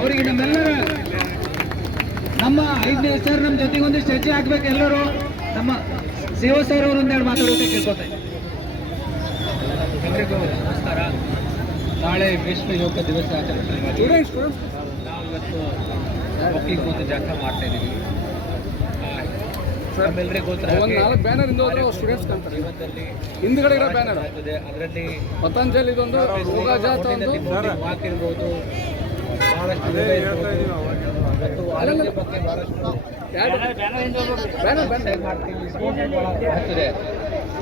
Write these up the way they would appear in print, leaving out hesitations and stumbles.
ಅವರಿಗೆ ನಮ್ಮೆಲ್ಲರ ನಮ್ಮ 5ನೇ ಸರ್ ನಮ್ಮ ಜೊತೆಗೆ ಒಂದಿಷ್ಟು ಹೆಜ್ಜೆ ಹಾಕ್ಬೇಕು. ಎಲ್ಲರೂ ನಮ್ಮ ಸೇವಾ ಸರ್ ಅವರು ಒಂದೆರಡು ಮಾತಾಡೋಕೆ ಕೇಳ್ಕೊತಾರೆ. ಎಲ್ರಿಗೂ ನಮಸ್ಕಾರ. ನಾಳೆ ವಿಶ್ವ ಯೋಗ ದಿವಸ ಆಚರಣೆ ಮಾಡಿ ನಾವು ಇವತ್ತು ಮಕ್ಕಳಿಗೆ ಒಂದು ಜಾಥಾ ಮಾಡ್ತಾ ಇದ್ದೀವಿ. ನಮ್ಮೆಲ್ಲರಿಗೂ ಬ್ಯಾನರ್ ಸ್ಟೂಡೆಂಟ್ಸ್ ಕಾಣ್ತಾರೆ. ಹಿಂದ್ಗಡೆ ಇರೋ ಬ್ಯಾನರ್ ಆಗ್ತದೆ. ಅದರಲ್ಲಿ ಪತಂಜಲಿ ಇದೊಂದು ಯೋಗ ಜಾಥಾ ವಾಕ್ ಇರ್ಬೋದು, ಬಹಳಷ್ಟು ಮತ್ತು ಆರೋಗ್ಯ ಬಗ್ಗೆ ಬಹಳಷ್ಟು ಆಗ್ತದೆ.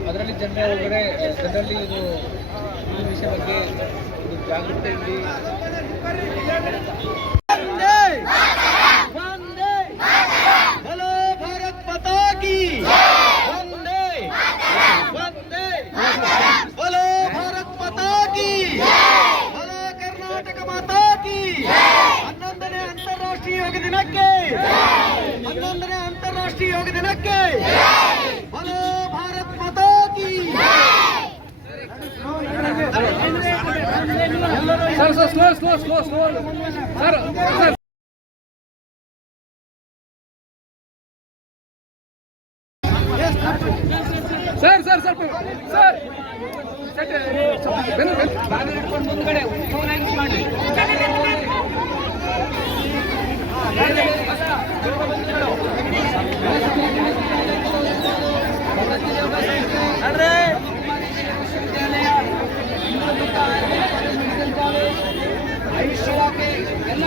ಅದರಲ್ಲಿ ಜನರಲ್ಲಿ ಇದು ಈ ವಿಷಯ ಬಗ್ಗೆ ಇದು ಜಾಗೃತಿ ಇರಲಿ. अंतर्राष्ट्रीय योग दिन के बोलो भारत माता की। सर स्लो ಮುಂದ್ಗಡೆ ಆಯುಷ್ ಇಲಾಖೆ ಎಲ್ಲ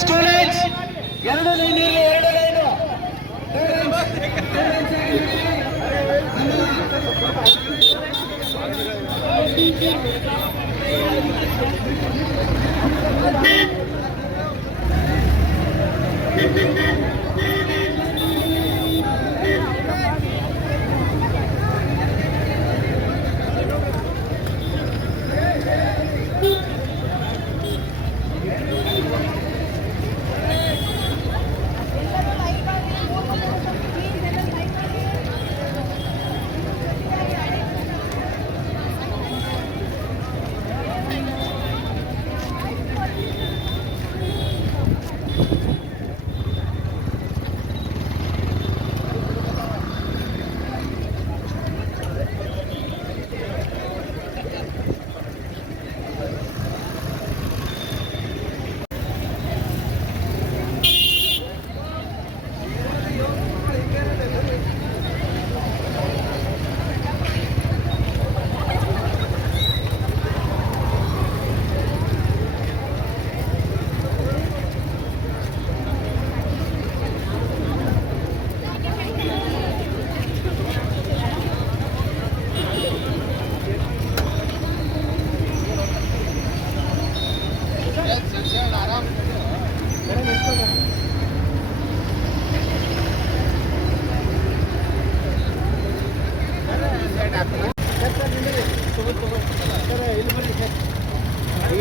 ಸ್ಟೂಡೆಂಟ್ಸ್ 2 ಲೈನ್ ಇರಲಿ, 2 ಲೈನು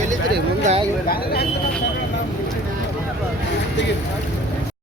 ಎಲ್ಲಿದ್ರಿ ಮುಂದೆ